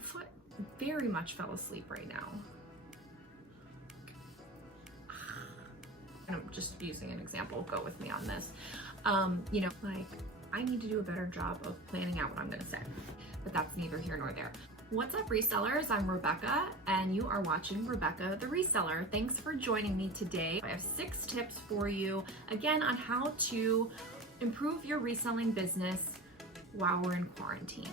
foot very much fell asleep right now. And I'm just using an example, go with me on this. You know, like I need to do a better job of planning out what I'm gonna say, but that's neither here nor there. What's up, resellers? I'm Rebecca, and you are watching Rebecca the Reseller. Thanks for joining me today. I have 6 tips for you, again, on how to improve your reselling business while we're in quarantine.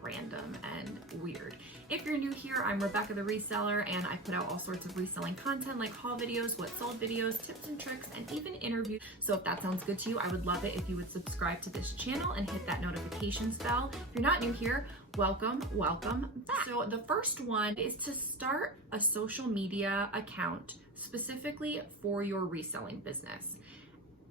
Random and weird. If you're new here, I'm Rebecca the Reseller, and I put out all sorts of reselling content like haul videos, what sold videos, tips and tricks, and even interviews. So if that sounds good to you, I would love it if you would subscribe to this channel and hit that notifications bell. If you're not new here, welcome back. So the first one is to start a social media account specifically for your reselling business.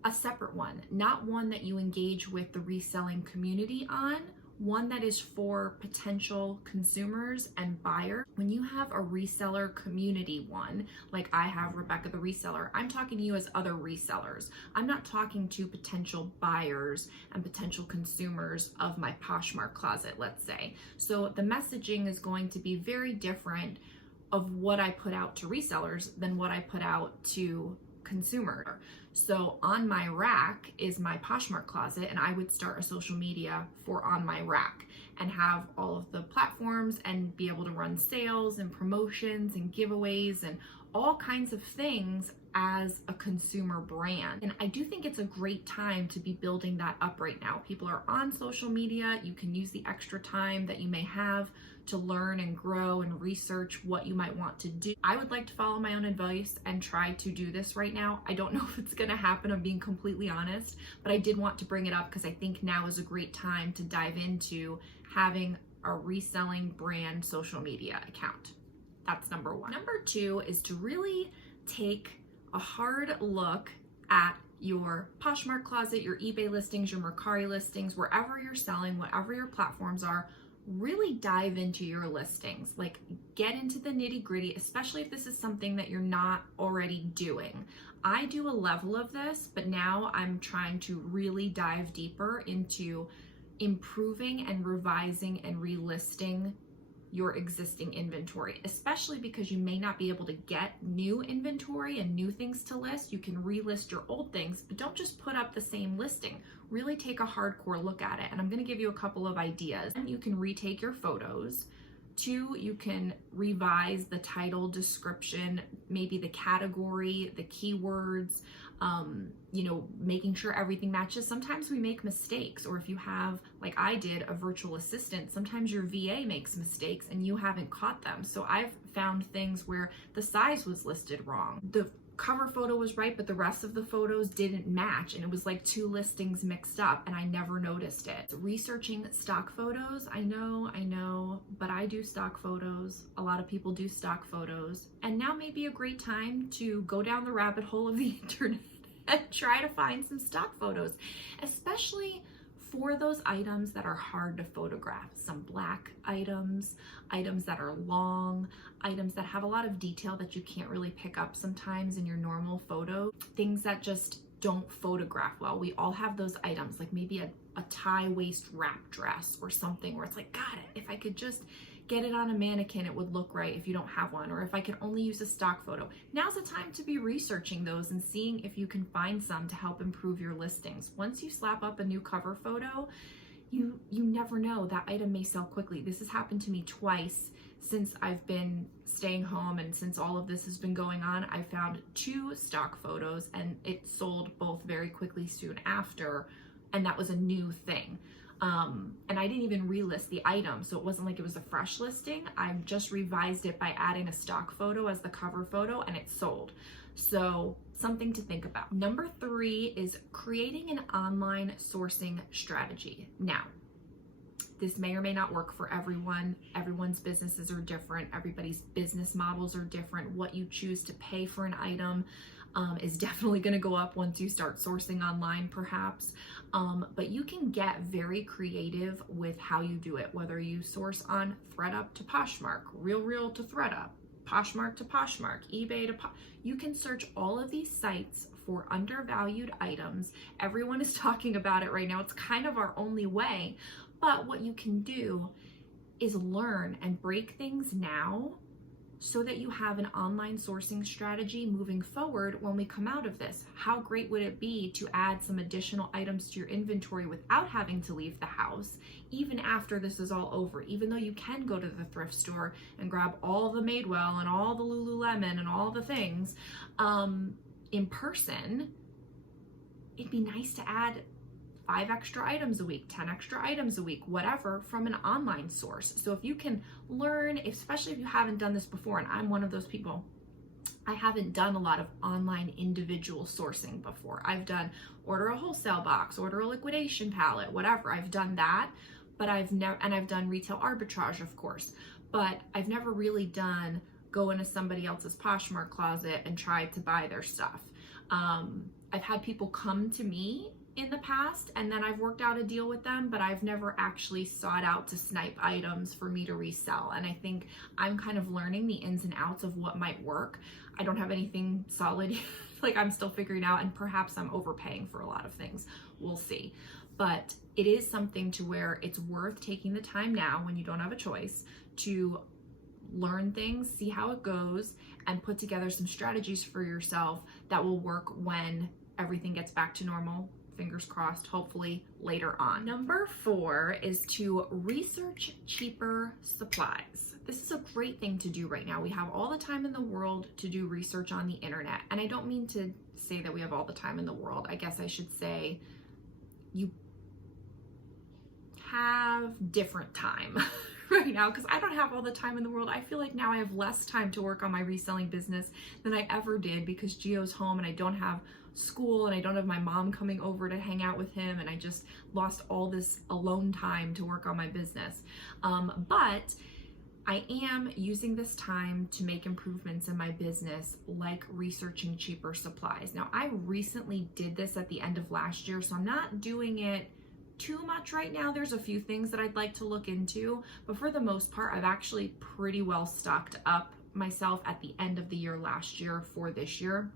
A separate one, not one that you engage with the reselling community on, one that is for potential consumers and buyers. When you have a reseller community one, like I have Rebecca the Reseller, I'm talking to you as other resellers. I'm not talking to potential buyers and potential consumers of my Poshmark closet, let's say. So the messaging is going to be very different of what I put out to resellers than what I put out to consumer. So on my rack is my Poshmark closet, and I would start a social media for on my rack and have all of the platforms and be able to run sales and promotions and giveaways and all kinds of things as a consumer brand. And I do think it's a great time to be building that up right now. People are on social media. You can use the extra time that you may have to learn and grow and research what you might want to do. I would like to follow my own advice and try to do this right now. I don't know if it's gonna happen, I'm being completely honest, but I did want to bring it up because I think now is a great time to dive into having a reselling brand social media account. That's number one. Number 2 is to really take a hard look at your Poshmark closet, your eBay listings, your Mercari listings, wherever you're selling, whatever your platforms are. Really dive into your listings, like get into the nitty gritty, especially if this is something that you're not already doing. I do a level of this, but now I'm trying to really dive deeper into improving and revising and relisting your existing inventory, especially because you may not be able to get new inventory and new things to list. You can relist your old things, but don't just put up the same listing. Really take a hardcore look at it. And I'm going to give you a couple of ideas. You can retake your photos. 2, you can revise the title, description, maybe the category, the keywords, you know, making sure everything matches. Sometimes we make mistakes, or if you have, like I did, a virtual assistant, sometimes your VA makes mistakes and you haven't caught them. So I've found things where the size was listed wrong. The cover photo was right, but the rest of the photos didn't match, and it was like 2 listings mixed up, and I never noticed it. Researching stock photos, I know, but I do stock photos. A lot of people do stock photos, and now may be a great time to go down the rabbit hole of the internet and try to find some stock photos, especially for those items that are hard to photograph. Some black items, items that are long, items that have a lot of detail that you can't really pick up sometimes in your normal photo, things that just don't photograph well. We all have those items, like maybe a tie waist wrap dress or something where it's like, God, if I could just get it on a mannequin, it would look right if you don't have one, or if I could only use a stock photo. Now's the time to be researching those and seeing if you can find some to help improve your listings. Once you slap up a new cover photo, you never know, that item may sell quickly. This has happened to me twice since I've been staying home, and since all of this has been going on. I found 2 stock photos and it sold both very quickly soon after, and that was a new thing. And I didn't even relist the item, so it wasn't like it was a fresh listing. I just revised it by adding a stock photo as the cover photo, and it sold. So something to think about. Number 3 is creating an online sourcing strategy. Now, this may or may not work for everyone. Everyone's businesses are different. Everybody's business models are different. What you choose to pay for an item is definitely going to go up once you start sourcing online, perhaps. But you can get very creative with how you do it, whether you source on ThreadUp to Poshmark, RealReal to ThreadUp, Poshmark to Poshmark, eBay to you can search all of these sites for undervalued items. Everyone is talking about it right now. It's kind of our only way. But what you can do is learn and break things now so that you have an online sourcing strategy moving forward when we come out of this. How great would it be to add some additional items to your inventory without having to leave the house, even after this is all over? Even though you can go to the thrift store and grab all the Madewell and all the Lululemon and all the things in person, it'd be nice to add 5 extra items a week, 10 extra items a week, whatever, from an online source. So if you can learn, especially if you haven't done this before, and I'm one of those people, I haven't done a lot of online individual sourcing before. I've done order a wholesale box, order a liquidation pallet, whatever. I've done that, but I've done retail arbitrage, of course, but I've never really done go into somebody else's Poshmark closet and try to buy their stuff. I've had people come to me in the past, and then I've worked out a deal with them, but I've never actually sought out to snipe items for me to resell. And I think I'm kind of learning the ins and outs of what might work. I don't have anything solid, like I'm still figuring out, and perhaps I'm overpaying for a lot of things. We'll see. But it is something to where it's worth taking the time now when you don't have a choice to learn things, see how it goes, and put together some strategies for yourself that will work when everything gets back to normal. Fingers crossed, hopefully later on. Number 4 is to research cheaper supplies. This is a great thing to do right now. We have all the time in the world to do research on the internet. And I don't mean to say that we have all the time in the world. I guess I should say you have different time right now, because I don't have all the time in the world. I feel like now I have less time to work on my reselling business than I ever did, because Gio's home and I don't have school and I don't have my mom coming over to hang out with him, and I just lost all this alone time to work on my business. But I am using this time to make improvements in my business, like researching cheaper supplies. Now, I recently did this at the end of last year, so I'm not doing it too much right now. There's a few things that I'd like to look into, but for the most part, I've actually pretty well stocked up myself at the end of the year last year for this year.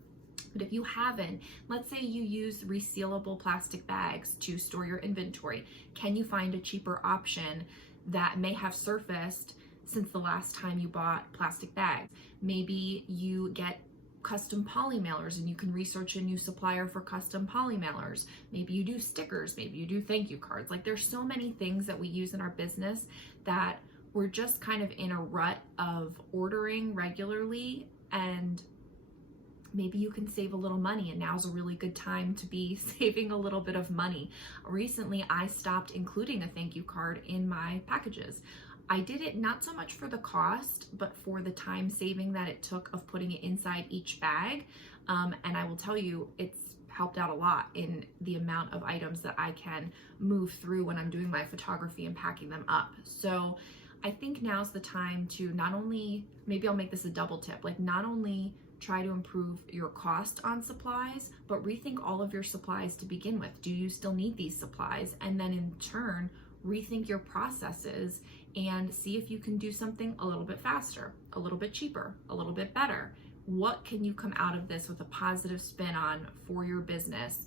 But if you haven't, let's say you use resealable plastic bags to store your inventory, can you find a cheaper option that may have surfaced since the last time you bought plastic bags? Maybe you get custom poly mailers and you can research a new supplier for custom poly mailers. Maybe you do stickers, maybe you do thank you cards. Like, there's so many things that we use in our business that we're just kind of in a rut of ordering regularly, and maybe you can save a little money, and now's a really good time to be saving a little bit of money. Recently, I stopped including a thank you card in my packages. I did it not so much for the cost, but for the time saving that it took of putting it inside each bag. And I will tell you, it's helped out a lot in the amount of items that I can move through when I'm doing my photography and packing them up. So I think now's the time to not only, maybe I'll make this a double tip, like not only try to improve your cost on supplies, but rethink all of your supplies to begin with. Do you still need these supplies? And then in turn, rethink your processes and see if you can do something a little bit faster, a little bit cheaper, a little bit better. What can you come out of this with a positive spin on for your business?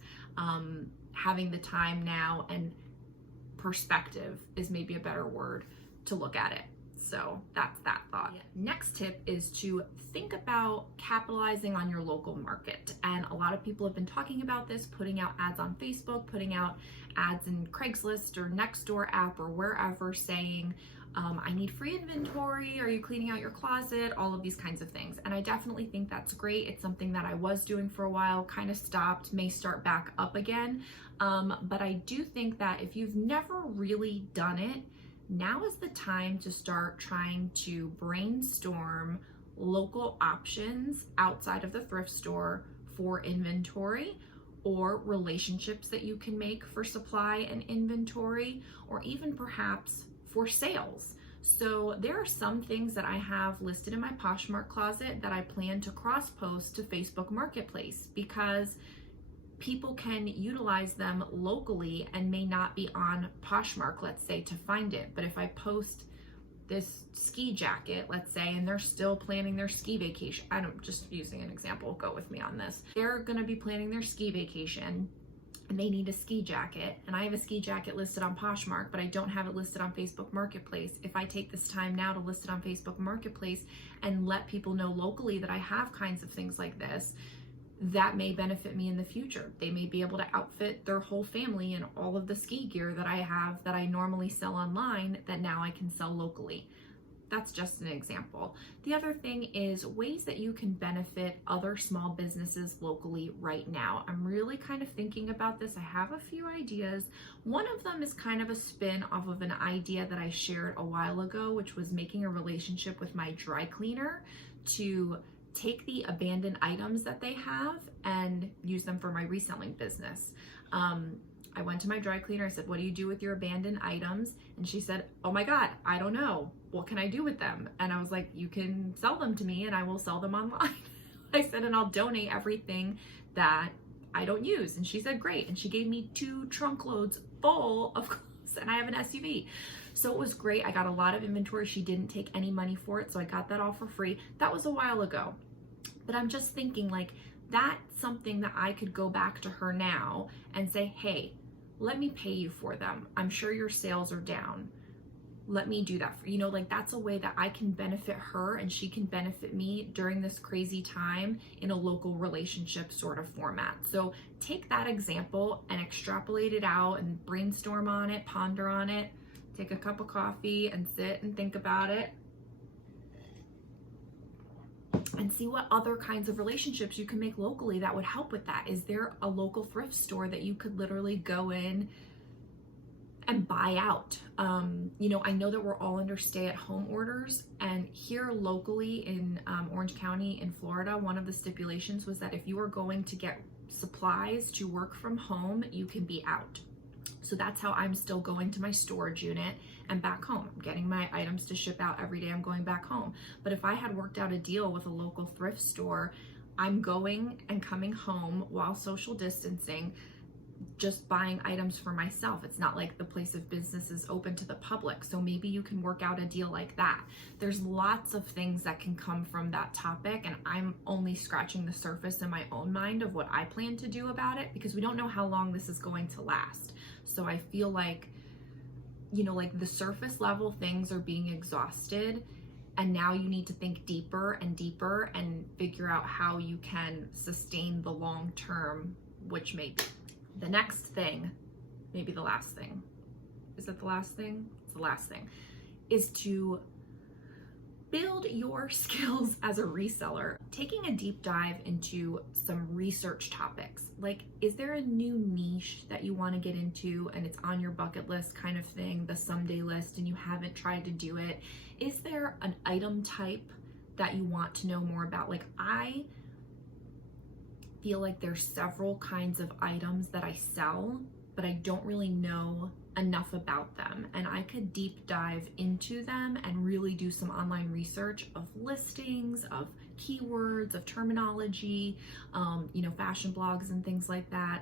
Having the time now and perspective is maybe a better word to look at it. So that's that thought. Yeah. Next tip is to think about capitalizing on your local market. And a lot of people have been talking about this, putting out ads on Facebook, putting out ads in Craigslist or Nextdoor app or wherever, saying, I need free inventory. Are you cleaning out your closet? All of these kinds of things. And I definitely think that's great. It's something that I was doing for a while, kind of stopped, may start back up again. But I do think that if you've never really done it, now is the time to start trying to brainstorm local options outside of the thrift store for inventory, or relationships that you can make for supply and inventory, or even perhaps for sales. So there are some things that I have listed in my Poshmark closet that I plan to cross post to Facebook Marketplace, because people can utilize them locally and may not be on Poshmark, let's say, to find it. But if I post this ski jacket, let's say, and they're still planning their ski vacation, I'm just using an example, go with me on this. They're gonna be planning their ski vacation and they need a ski jacket, and I have a ski jacket listed on Poshmark, but I don't have it listed on Facebook Marketplace. If I take this time now to list it on Facebook Marketplace and let people know locally that I have kinds of things like this, that may benefit me in the future. They may be able to outfit their whole family in all of the ski gear that I have that I normally sell online that now I can sell locally. That's just an example. The other thing is ways that you can benefit other small businesses locally right now. I'm really kind of thinking about this. I have a few ideas. One of them is kind of a spin off of an idea that I shared a while ago, which was making a relationship with my dry cleaner to take the abandoned items that they have and use them for my reselling business. I went to my dry cleaner. I said, what do you do with your abandoned items? And she said, oh my God, I don't know. What can I do with them? And I was like, you can sell them to me and I will sell them online. I said, and I'll donate everything that I don't use. And she said, great. And she gave me 2 trunk loads full of clothes, and I have an SUV. So it was great. I got a lot of inventory. She didn't take any money for it. So I got that all for free. That was a while ago. But I'm just thinking like that's something that I could go back to her now and say, hey, let me pay you for them. I'm sure your sales are down. Let me do that for you. Like that's a way that I can benefit her and she can benefit me during this crazy time in a local relationship sort of format. So take that example and extrapolate it out and brainstorm on it, ponder on it, take a cup of coffee and sit and think about it and see what other kinds of relationships you can make locally that would help with that. Is there a local thrift store that you could literally go in and buy out? I know that we're all under stay-at-home orders, and here locally in Orange County in Florida, one of the stipulations was that if you are going to get supplies to work from home, you can be out. So that's how I'm still going to my storage unit and back home. I'm getting my items to ship out every day. I'm going back home. But if I had worked out a deal with a local thrift store, I'm going and coming home while social distancing, just buying items for myself. It's not like the place of business is open to the public. So maybe you can work out a deal like that. There's lots of things that can come from that topic, and I'm only scratching the surface in my own mind of what I plan to do about it because we don't know how long this is going to last. So I feel like, like the surface level things are being exhausted, and now you need to think deeper and deeper and figure out how you can sustain the long term, which may be the next thing, maybe the last thing. Is it the last thing? It's the last thing, is to build your skills as a reseller, taking a deep dive into some research topics. Like, is there a new niche that you want to get into and it's on your bucket list kind of thing, the someday list, and you haven't tried to do it? Is there an item type that you want to know more about? Like, I feel like there's several kinds of items that I sell, but I don't really know enough about them, and I could deep dive into them and really do some online research of listings, of keywords, of terminology, fashion blogs and things like that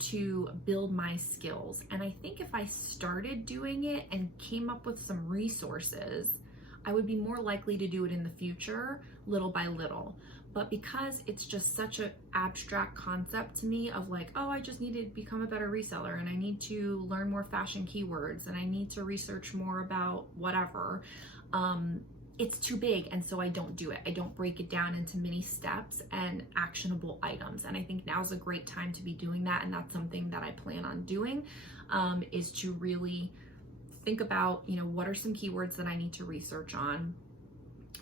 to build my skills. And I think if I started doing it and came up with some resources, I would be more likely to do it in the future, little by little. But because it's just such an abstract concept to me of like, oh, I just need to become a better reseller and I need to learn more fashion keywords and I need to research more about whatever, it's too big. And so I don't do it. I don't break it down into mini steps and actionable items. And I think now's a great time to be doing that. And that's something that I plan on doing, is to really think about, what are some keywords that I need to research on?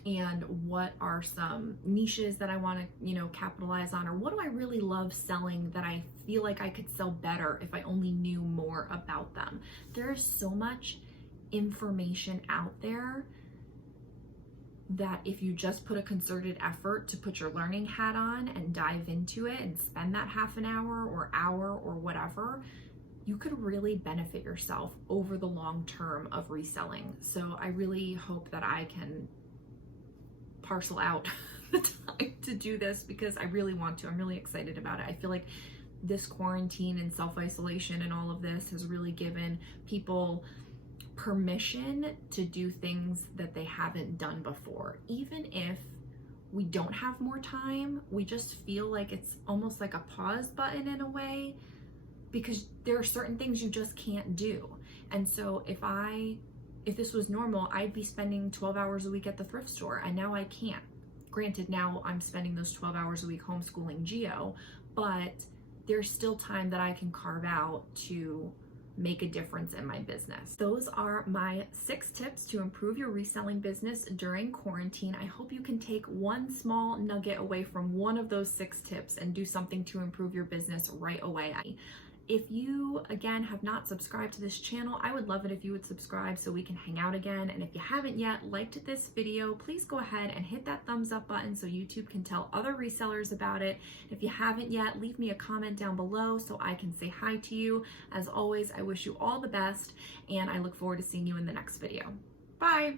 And what are some niches that I want to, capitalize on? Or what do I really love selling that I feel like I could sell better if I only knew more about them? There is so much information out there that if you just put a concerted effort to put your learning hat on and dive into it and spend that half an hour or whatever, you could really benefit yourself over the long term of reselling. So I really hope that I can parcel out the time to do this because I really want to. I'm really excited about it. I feel like this quarantine and self-isolation and all of this has really given people permission to do things that they haven't done before. Even if we don't have more time, we just feel like it's almost like a pause button in a way. because there are certain things you just can't do. And so if this was normal, I'd be spending 12 hours a week at the thrift store, and now I can't. Granted, now I'm spending those 12 hours a week homeschooling Geo, but there's still time that I can carve out to make a difference in my business. Those are my 6 tips to improve your reselling business during quarantine. I hope you can take one small nugget away from one of those 6 tips and do something to improve your business right away. If you, again, have not subscribed to this channel, I would love it if you would subscribe so we can hang out again. And if you haven't yet liked this video, please go ahead and hit that thumbs up button so YouTube can tell other resellers about it. If you haven't yet, leave me a comment down below so I can say hi to you. As always, I wish you all the best, and I look forward to seeing you in the next video. Bye!